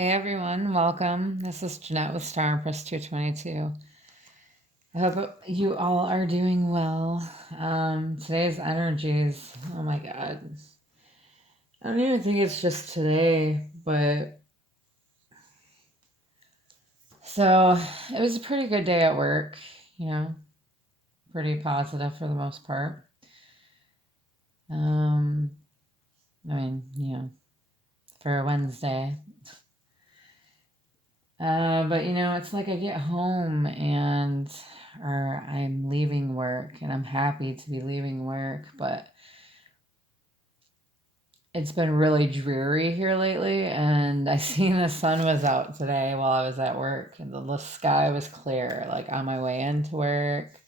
Hey everyone, welcome. This is Jeanette with Star Empress 222. I hope you all are doing well. Today's energies, oh my God. I don't even think it's just today, but so it was a pretty good day at work, pretty positive for the most part. For a Wednesday. But it's like I get home or I'm leaving work and I'm happy to be leaving work, but it's been really dreary here lately, and I seen the sun was out today while I was at work and the sky was clear, like on my way into work.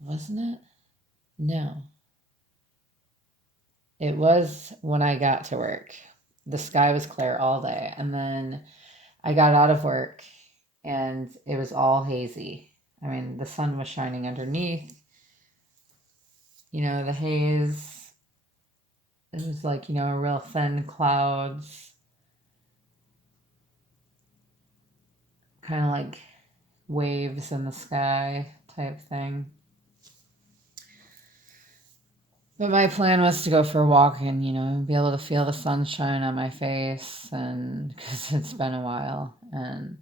Wasn't it? No. It was when I got to work. The sky was clear all day, and then I got out of work and it was all hazy. I mean, the sun was shining underneath, the haze. It was like, real thin clouds, kind of like waves in the sky type thing. But my plan was to go for a walk and, be able to feel the sunshine on my face, and because it's been a while. And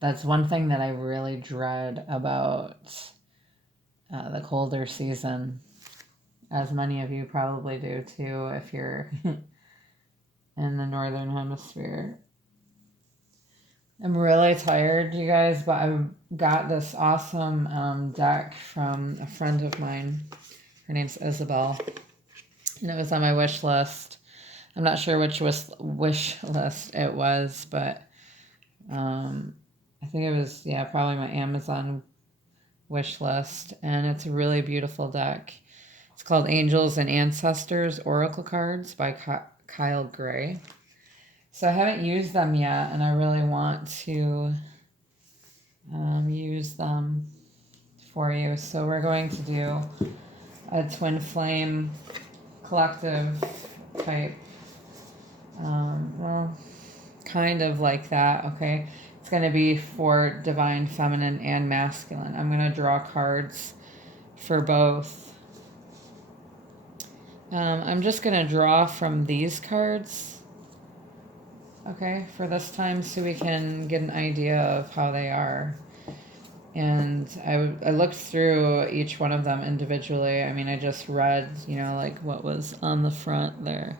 that's one thing that I really dread about the colder season, as many of you probably do too if you're in the northern hemisphere. I'm really tired, you guys, but I got this awesome deck from a friend of mine. Her name's Isabel, and it was on my wish list. I'm not sure which wish list it was, but I think it was, probably my Amazon wish list, and it's a really beautiful deck. It's called Angels and Ancestors Oracle Cards by Kyle Gray. So I haven't used them yet, and I really want to use them for you. So we're going to do a twin flame collective type, kind of like that, okay? It's going to be for divine feminine and masculine. I'm going to draw cards for both. I'm just going to draw from these cards, okay, for this time, so we can get an idea of how they are. And I looked through each one of them individually. I mean, I just read, like what was on the front there.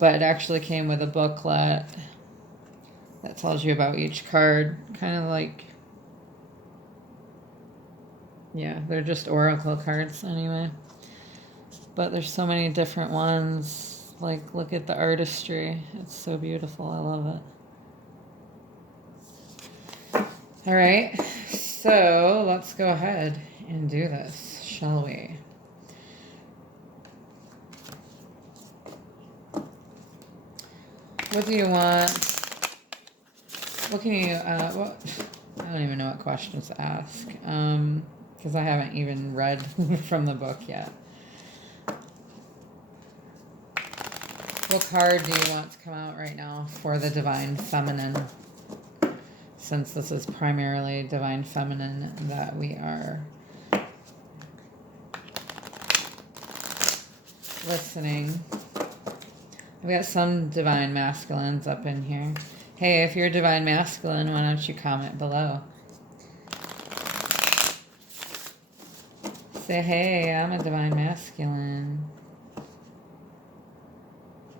But it actually came with a booklet that tells you about each card. Kind of like, they're just oracle cards anyway. But there's so many different ones. Like, look at the artistry. It's so beautiful. I love it. All right. So let's go ahead and do this, shall we? What do you want? What can you, I don't even know what questions to ask, because I haven't even read from the book yet. What card do you want to come out right now for the Divine Feminine? Since this is primarily Divine Feminine that we are listening. We got some Divine Masculines up in here. Hey, if you're Divine Masculine, why don't you comment below? Say, hey, I'm a Divine Masculine.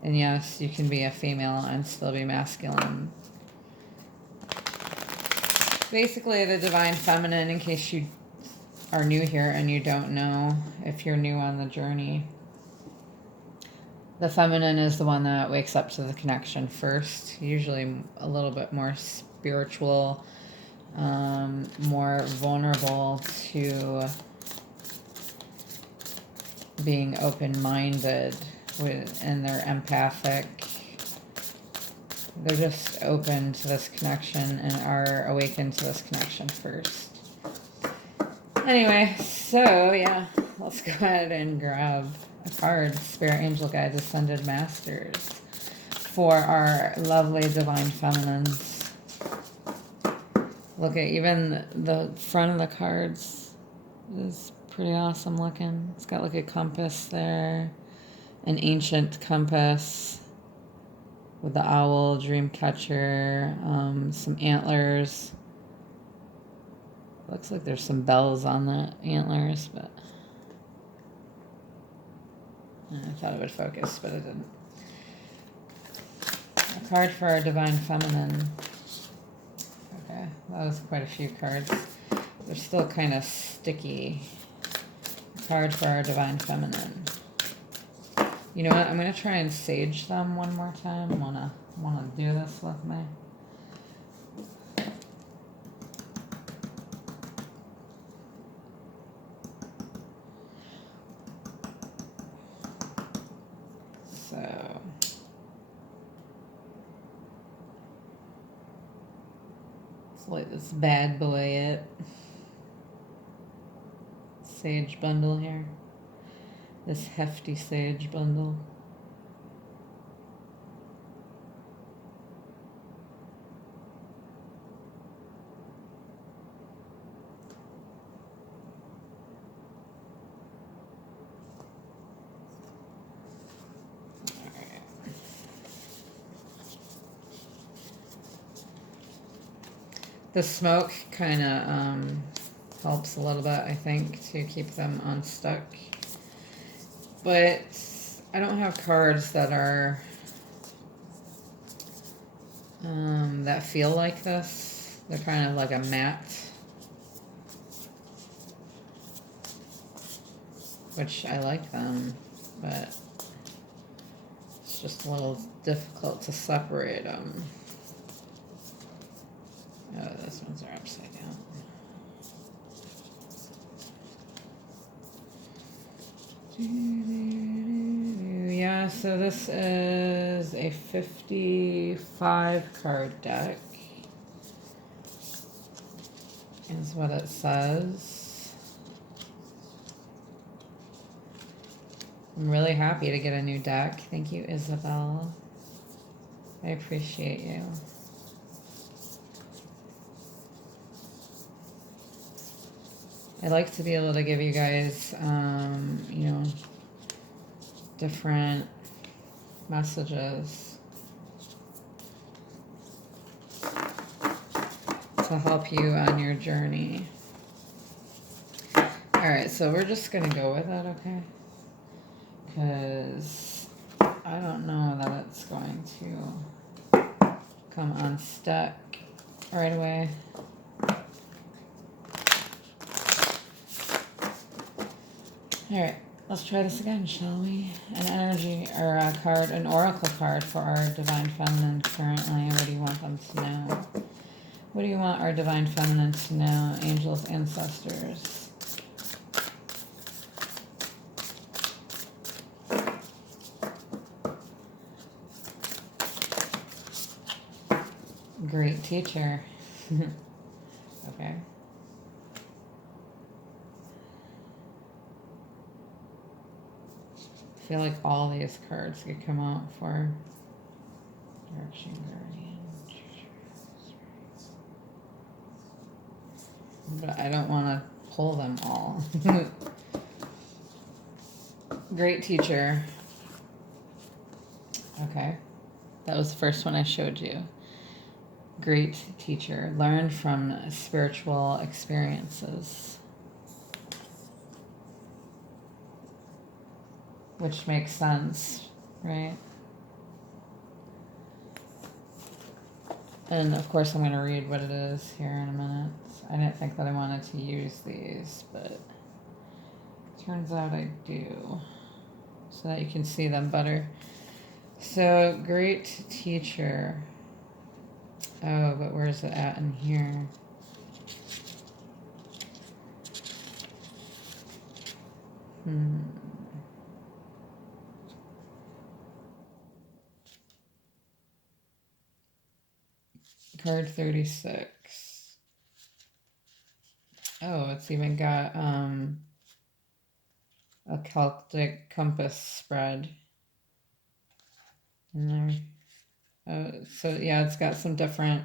And yes, you can be a female and still be masculine. Basically, the Divine Feminine, in case you are new here and you don't know, if you're new on the journey, the feminine is the one that wakes up to the connection first, usually a little bit more spiritual, more vulnerable to being open-minded, and they're empathic. They're just open to this connection and are awakened to this connection first. Anyway, so let's go ahead and grab a card. Spirit, Angel Guides, Ascended Masters for our lovely divine feminines. Look at even the front of the cards is pretty awesome looking. It's got like a compass there, an ancient compass with the owl, dream catcher, some antlers. Looks like there's some bells on the antlers, but I thought it would focus, but it didn't. A card for our divine feminine. Okay, that was quite a few cards. They're still kind of sticky. A card for our divine feminine. You know what? I'm gonna try and sage them one more time. Wanna do this with me. So let's light this bad boy up. Sage bundle here. This hefty sage bundle. The smoke kind of helps a little bit, I think, to keep them unstuck. But I don't have cards that are that feel like this. They're kind of like a matte, which I like them, but it's just a little difficult to separate them. Oh, those ones are upside down. Yeah, so this is a 55 card deck, is what it says. I'm really happy to get a new deck. Thank you, Isabel. I appreciate you. I like to be able to give you guys, you know, different messages to help you on your journey. All right, so we're just going to go with that, okay? Because I don't know that it's going to come unstuck right away. All right, let's try this again, shall we? An energy or a card, an oracle card for our divine feminine currently. What do you want them to know? What do you want our divine feminine to know? Angels, ancestors. Great teacher. Okay. I feel like all these cards could come out for Direction Guardian. But I don't want to pull them all. Great teacher. Okay. That was the first one I showed you. Great teacher. Learn from spiritual experiences. Which makes sense, right? And of course I'm going to read what it is here in a minute. I didn't think that I wanted to use these, but turns out I do. So that you can see them better. So, great teacher. Oh, but where's it at in here? Card 36. Oh, it's even got a Celtic compass spread in there. So yeah, it's got some different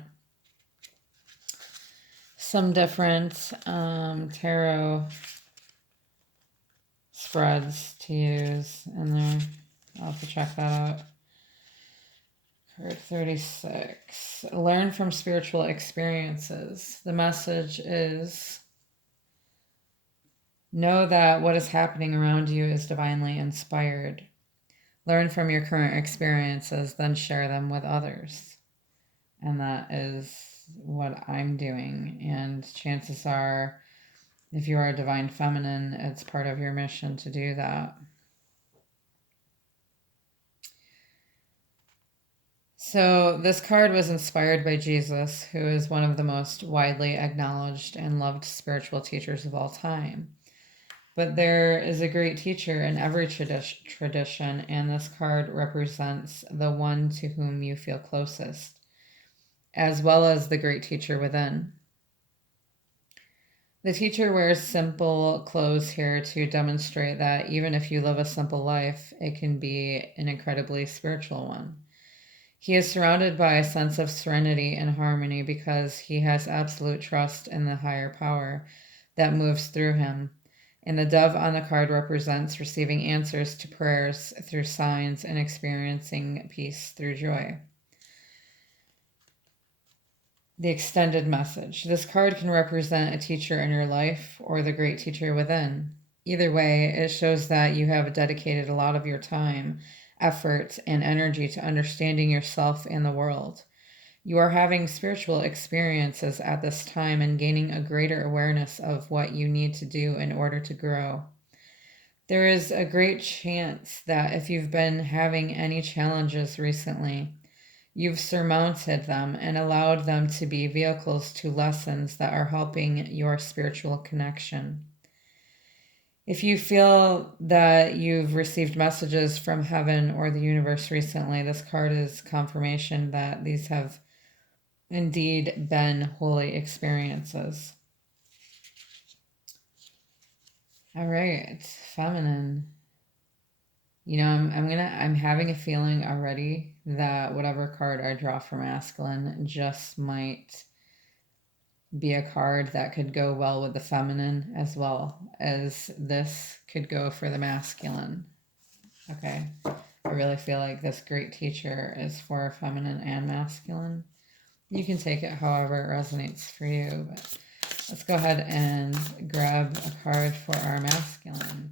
tarot spreads to use in there. I'll have to check that out. Card 36. Learn from spiritual experiences. The message is, know that what is happening around you is divinely inspired. Learn from your current experiences, then share them with others. And that is what I'm doing. And chances are, if you are a divine feminine, it's part of your mission to do that. So this card was inspired by Jesus, who is one of the most widely acknowledged and loved spiritual teachers of all time. But there is a great teacher in every tradition, and this card represents the one to whom you feel closest, as well as the great teacher within. The teacher wears simple clothes here to demonstrate that even if you live a simple life, it can be an incredibly spiritual one. He is surrounded by a sense of serenity and harmony because he has absolute trust in the higher power that moves through him. And the dove on the card represents receiving answers to prayers through signs and experiencing peace through joy. The extended message. This card can represent a teacher in your life or the great teacher within. Either way, it shows that you have dedicated a lot of your time, effort, and energy to understanding yourself and the world. You are having spiritual experiences at this time and gaining a greater awareness of what you need to do in order to grow. There is a great chance that if you've been having any challenges recently, you've surmounted them and allowed them to be vehicles to lessons that are helping your spiritual connection. If you feel that you've received messages from heaven or the universe recently, this card is confirmation that these have indeed been holy experiences. All right, feminine. You know, I'm having a feeling already that whatever card I draw for masculine just might be a card that could go well with the feminine as well as this could go for the masculine. Okay. I really feel like this great teacher is for feminine and masculine. You can take it however it resonates for you, but let's go ahead and grab a card for our masculine.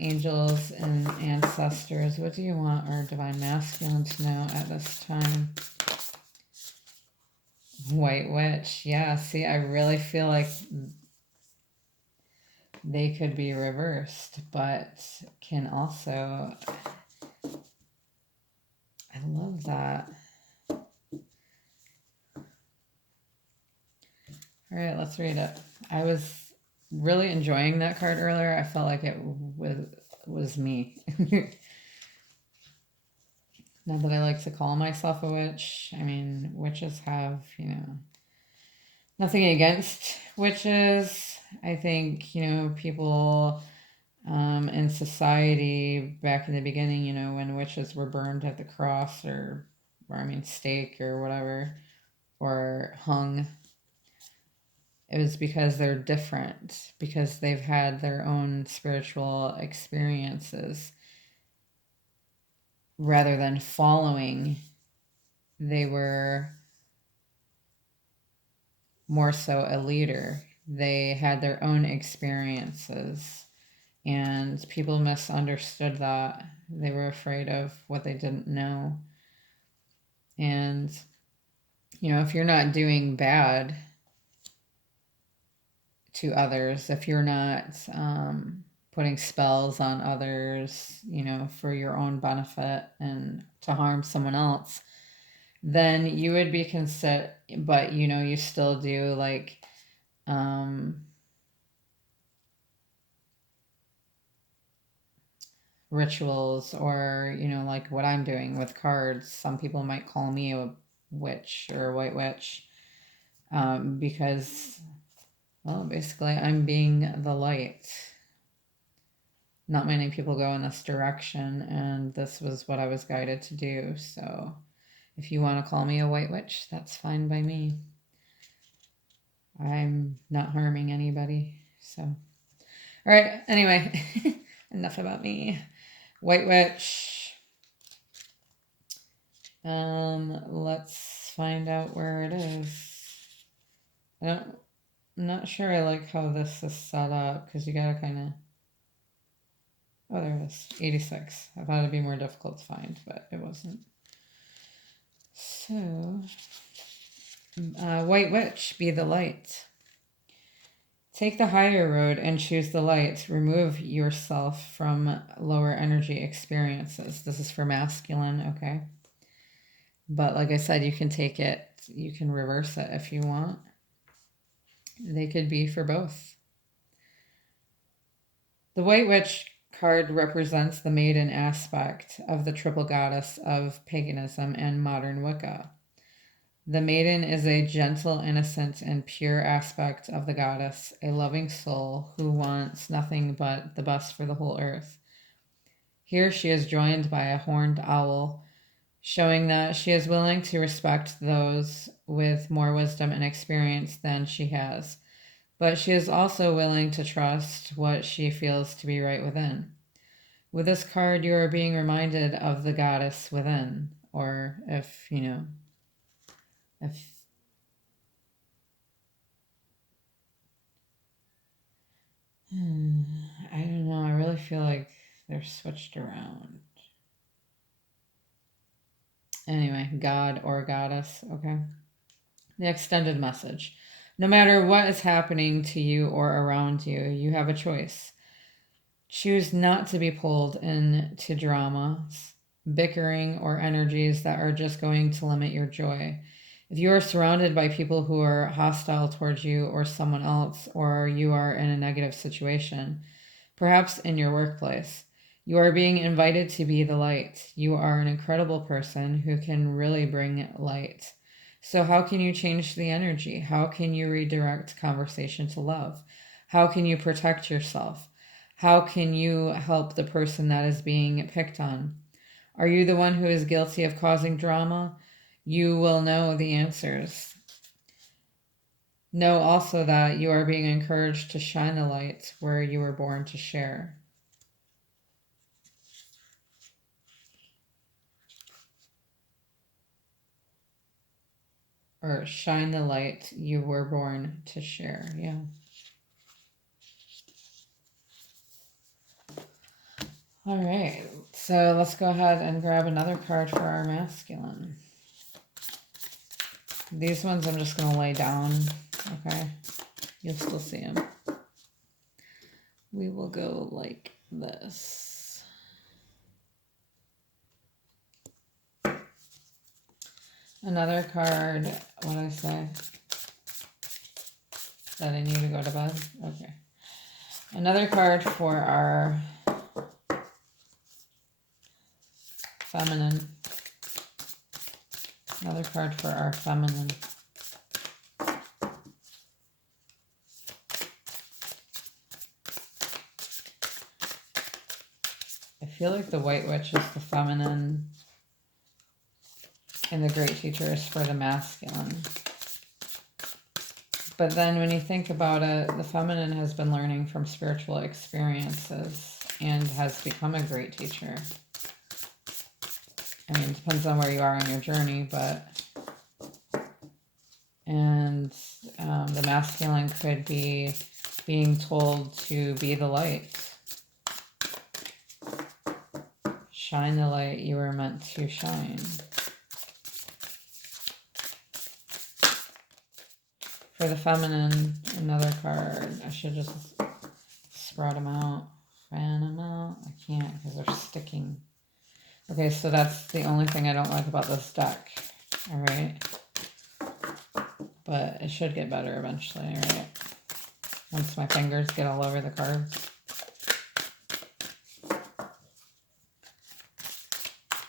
Angels and ancestors, what do you want our divine masculine to know at this time? White witch. Yeah, see, I really feel like they could be reversed, but can also... I love that. All right, let's read it. I was really enjoying that card earlier. I felt like it was me. Not that I like to call myself a witch. I mean, witches have, nothing against witches. I think, people in society back in the beginning, when witches were burned at the cross or stake or whatever, or hung, it was because they're different, because they've had their own spiritual experiences. Rather than following, they were more so a leader. They had their own experiences, and people misunderstood that. They were afraid of what they didn't know. And, if you're not doing bad to others, if you're not putting spells on others, for your own benefit and to harm someone else, then you would be considered, but you still do like rituals, or like what I'm doing with cards. Some people might call me a witch or a white witch, because, well, basically I'm being the light. Not many people go in this direction, and this was what I was guided to do. So If you want to call me a white witch, that's fine by me. I'm not harming anybody. So, all right. Anyway, enough about me. White witch. Let's find out where it is. I'm not sure I like how this is set up because you gotta kind of. Oh, there it is. 86. I thought it'd be more difficult to find, but it wasn't. So, white witch, be the light. Take the higher road and choose the light. Remove yourself from lower energy experiences. This is for masculine, okay? But like I said, you can take it, you can reverse it if you want. They could be for both. The White Witch card represents the maiden aspect of the triple goddess of paganism and modern Wicca. The maiden is a gentle, innocent, and pure aspect of the goddess, a loving soul who wants nothing but the best for the whole earth. Here she is joined by a horned owl, showing that she is willing to respect those with more wisdom and experience than she has, but she is also willing to trust what she feels to be right within. With this card, you are being reminded of the goddess within, or if I don't know, I really feel like they're switched around. Anyway, God or goddess, okay? The extended message. No matter what is happening to you or around you, you have a choice. Choose not to be pulled into dramas, bickering, or energies that are just going to limit your joy. If you are surrounded by people who are hostile towards you or someone else, or you are in a negative situation, perhaps in your workplace, you are being invited to be the light. You are an incredible person who can really bring light. So how can you change the energy? How can you redirect conversation to love? How can you protect yourself? How can you help the person that is being picked on? Are you the one who is guilty of causing drama? You will know the answers. Know also that you are being encouraged to shine the light where you were born to share. Or shine the light you were born to share. Yeah. All right. So let's go ahead and grab another card for our masculine. These ones I'm just going to lay down. Okay. You'll still see them. We will go like this. Another card. What did I say? That I need to go to bed? Okay. Another card for our feminine. Another card for our feminine. I feel like the White Witch is the feminine and the Great Teacher is for the masculine. But then when you think about it, the feminine has been learning from spiritual experiences and has become a great teacher. I mean, it depends on where you are on your journey, but... And the masculine could be being told to be the light. Shine the light you were meant to shine. For the feminine, another card. I should just spread them out. Fan them out. I can't because they're sticking. Okay, so that's the only thing I don't like about this deck. All right. But it should get better eventually, all right? Once my fingers get all over the cards.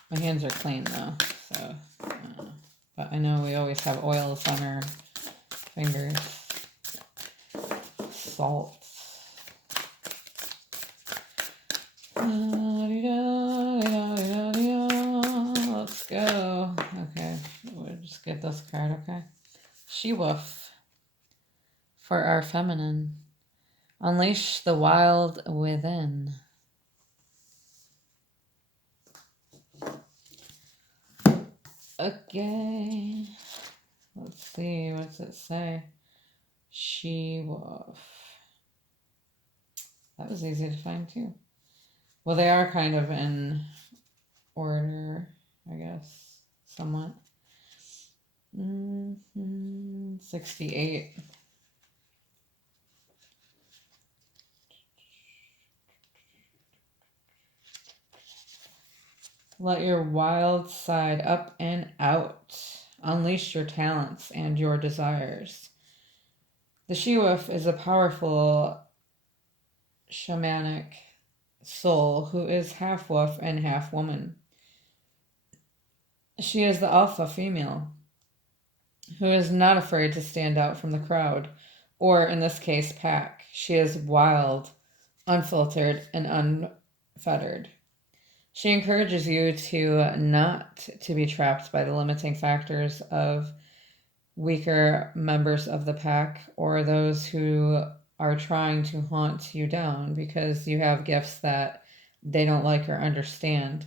My hands are clean though, so. But I know we always have oils on our fingers. Salt. Let's go. Okay. just get this card, okay? She-wolf for our feminine. Unleash the wild within. Okay. Let's see, what does it say? She-wolf. That was easy to find too. Well, they are kind of in order, I guess, somewhat. 68. Let your wild side up and out. Unleash your talents and your desires. The she-wolf is a powerful shamanic soul who is half wolf and half woman. She is the alpha female who is not afraid to stand out from the crowd, or in this case, pack. She is wild, unfiltered, and unfettered. She encourages you to not to be trapped by the limiting factors of weaker members of the pack or those who are trying to hunt you down because you have gifts that they don't like or understand.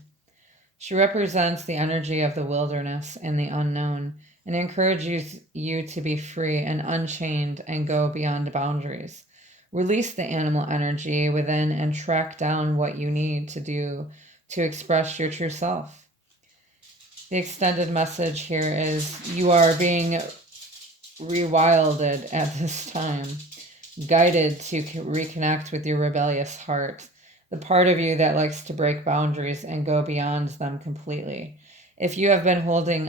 She represents the energy of the wilderness and the unknown and encourages you to be free and unchained and go beyond boundaries. Release the animal energy within and track down what you need to do to express your true self. The extended message here is you are being rewilded at this time, guided to reconnect with your rebellious heart, the part of you that likes to break boundaries and go beyond them completely. If you have been holding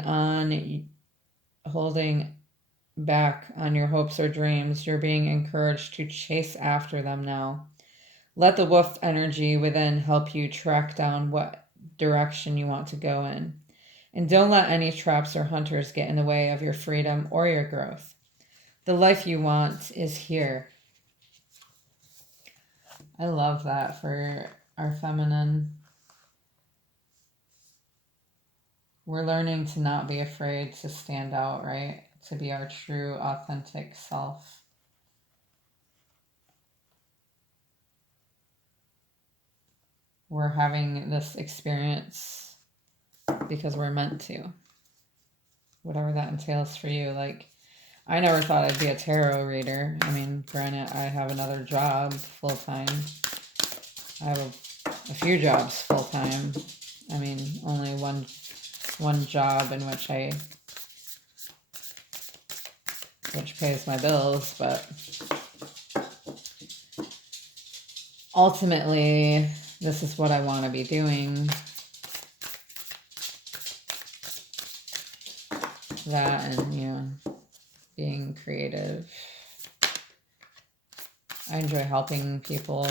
back on your hopes or dreams, you're being encouraged to chase after them now. Let the wolf energy within help you track down what direction you want to go in. And don't let any traps or hunters get in the way of your freedom or your growth. The life you want is here. I love that for our feminine. We're learning to not be afraid to stand out, right? To be our true, authentic self. We're having this experience because we're meant to. Whatever that entails for you. Like, I never thought I'd be a tarot reader. I mean, granted, I have another job full-time. I have a few jobs full-time. I mean, only one job in which pays my bills, but ultimately, this is what I want to be doing. That and, being creative. I enjoy helping people.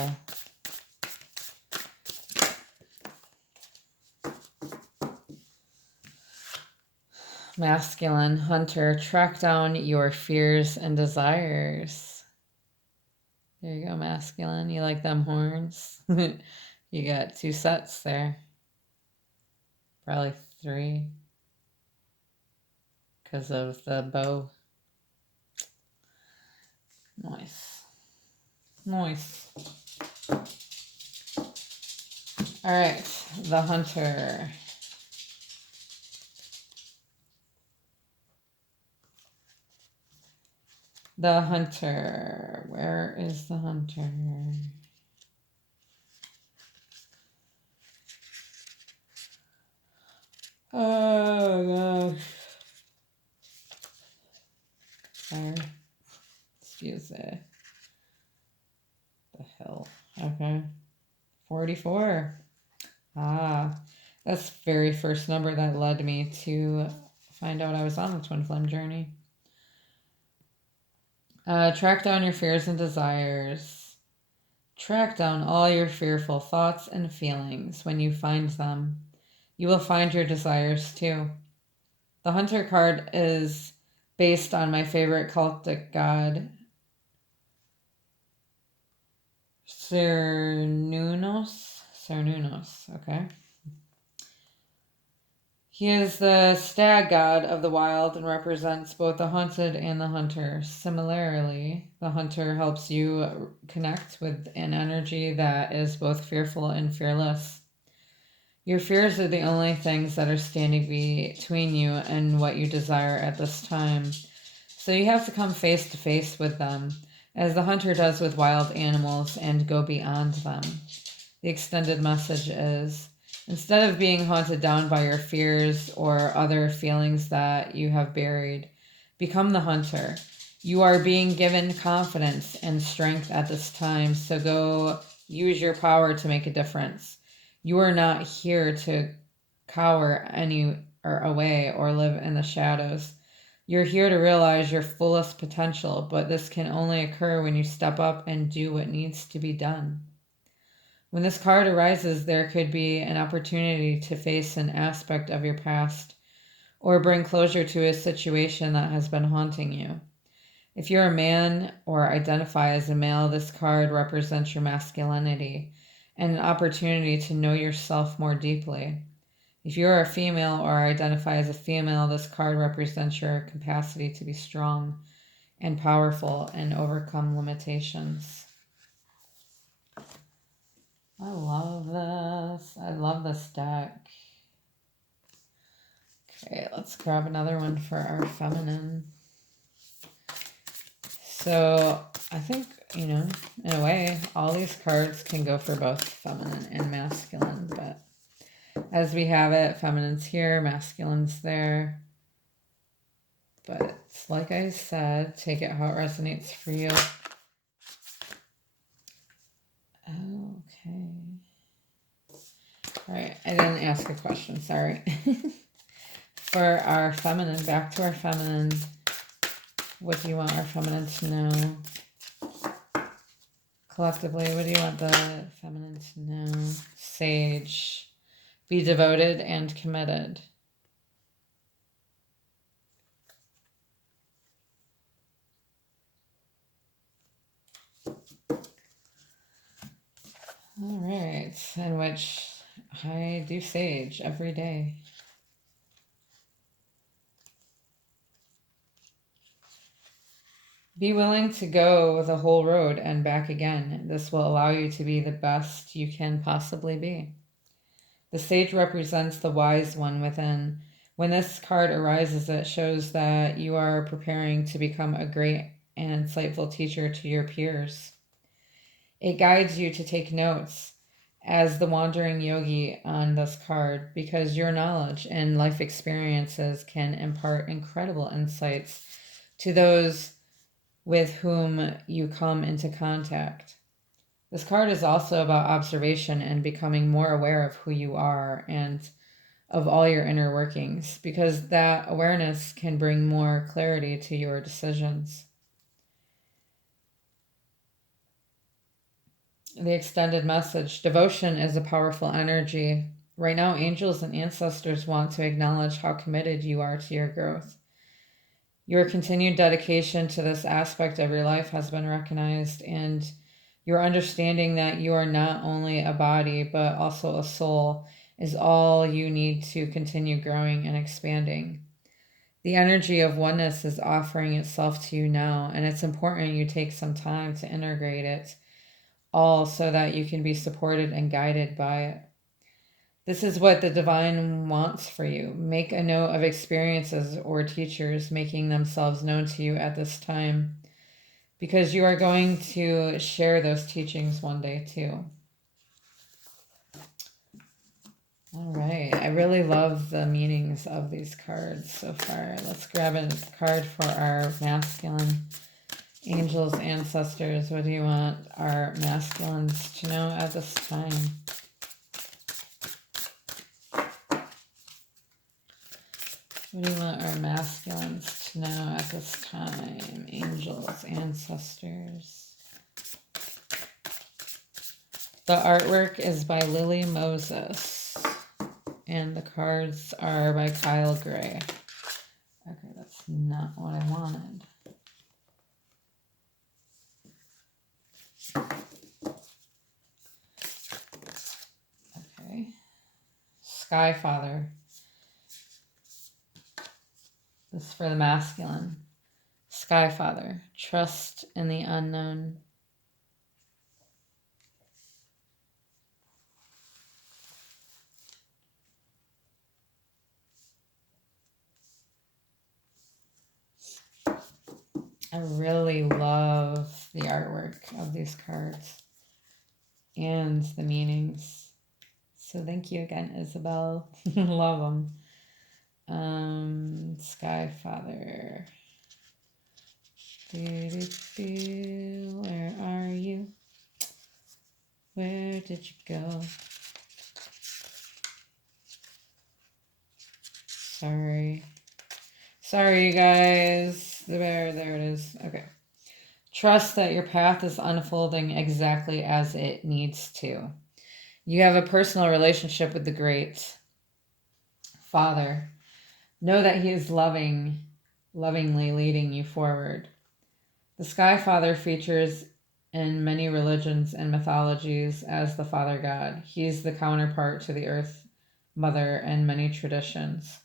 Masculine hunter, track down your fears and desires. There you go, masculine. You like them horns? You got 2 sets there. Probably 3. Because of the bow. Nice. All right, the hunter. The hunter. Where is the hunter? Oh gosh. Sorry. Excuse it. The hell. Okay. 44. That's the very first number that led me to find out I was on the twin flame journey. Track down your fears and desires. Track down all your fearful thoughts and feelings. When you find them, you will find your desires too. The Hunter card is based on my favorite cultic god, Cernunnos, okay? He is the stag god of the wild and represents both the hunted and the hunter. Similarly, the hunter helps you connect with an energy that is both fearful and fearless. Your fears are the only things that are standing between you and what you desire at this time. So you have to come face to face with them, as the hunter does with wild animals, and go beyond them. The extended message is, instead of being haunted down by your fears or other feelings that you have buried, become the hunter. You are being given confidence and strength at this time, so go use your power to make a difference. You are not here to cower away or live in the shadows. You're here to realize your fullest potential, but this can only occur when you step up and do what needs to be done. When this card arises, there could be an opportunity to face an aspect of your past or bring closure to a situation that has been haunting you. If you're a man or identify as a male, this card represents your masculinity and an opportunity to know yourself more deeply. If you're a female or identify as a female, this card represents your capacity to be strong and powerful and overcome limitations. I love this. I love this deck. Okay, let's grab another one for our feminine. So I think, in a way, all these cards can go for both feminine and masculine, but as we have it, feminine's here, masculine's there. But it's like I said, take it how it resonates for you. Okay. All right, I didn't ask a question, sorry. For our feminine, back to our feminine, what do you want our feminine to know? Collectively, what do you want the feminine to know? Sage. Be devoted and committed. All right, in which I do sage every day. Be willing to go the whole road and back again. This will allow you to be the best you can possibly be. The sage represents the wise one within. When this card arises, it shows that you are preparing to become a great and insightful teacher to your peers. It guides you to take notes as the wandering yogi on this card, because your knowledge and life experiences can impart incredible insights to those with whom you come into contact. This card is also about observation and becoming more aware of who you are and of all your inner workings, because that awareness can bring more clarity to your decisions. The extended message: devotion is a powerful energy. Right now, angels and ancestors want to acknowledge how committed you are to your growth. Your continued dedication to this aspect of your life has been recognized, and your understanding that you are not only a body but also a soul is all you need to continue growing and expanding. The energy of oneness is offering itself to you now, and it's important you take some time to integrate it all so that you can be supported and guided by it. This is what the divine wants for you. Make a note of experiences or teachers making themselves known to you at this time, because you are going to share those teachings one day too. All right, I really love the meanings of these cards so far. Let's grab a card for our masculine. Angels, ancestors, what do you want our masculines to know at this time? What do you want our masculines to know at this time? Angels, ancestors. The artwork is by Lily Moses, and the cards are by Kyle Gray. Okay, that's not what I wanted. Okay. Sky Father. This is for the masculine. Sky Father, trust in the unknown. I really love the artwork of these cards and the meanings. So thank you again, Isabel. Love them. Sky Father. Where are you? Where did you go? Sorry, you guys. There it is. Okay. Trust that your path is unfolding exactly as it needs to. You have a personal relationship with the Great Father. Know that He is lovingly leading you forward. The Sky Father features in many religions and mythologies as the Father God. He's the counterpart to the Earth Mother in many traditions.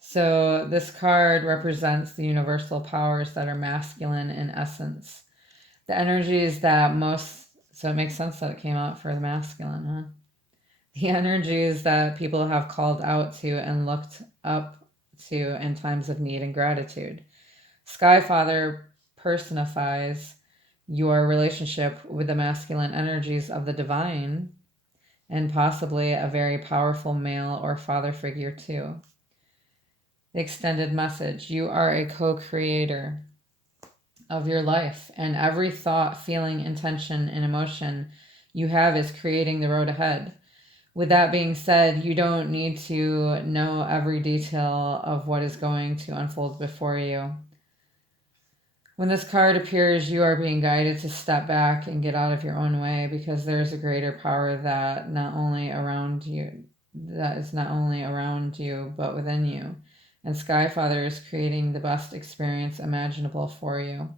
So this card represents the universal powers that are masculine in essence. The energies that so it makes sense that it came out for the masculine, huh? The energies that people have called out to and looked up to in times of need and gratitude. Sky Father personifies your relationship with the masculine energies of the divine and possibly a very powerful male or father figure too. The extended message: you are a co-creator of your life, and every thought, feeling, intention, and emotion you have is creating the road ahead. With that being said, you don't need to know every detail of what is going to unfold before you. When this card appears, you are being guided to step back and get out of your own way, because there is a greater power that is not only around you, but within you. And Sky Father is creating the best experience imaginable for you.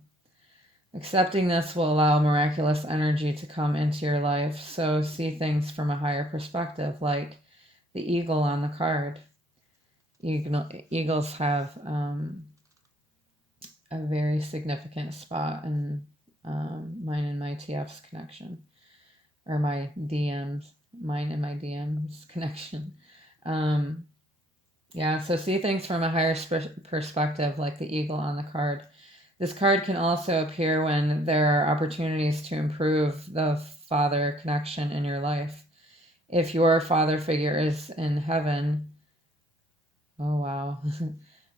Accepting this will allow miraculous energy to come into your life. So see things from a higher perspective, like the eagle on the card. Eagles have a very significant spot in mine and my TF's connection, or mine and my DM's connection. So see things from a higher perspective, like the eagle on the card. This card can also appear when there are opportunities to improve the father connection in your life. If your father figure is in heaven, oh wow,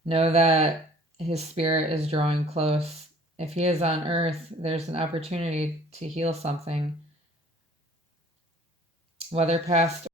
know that his spirit is drawing close. If he is on earth, there's an opportunity to heal something, whether past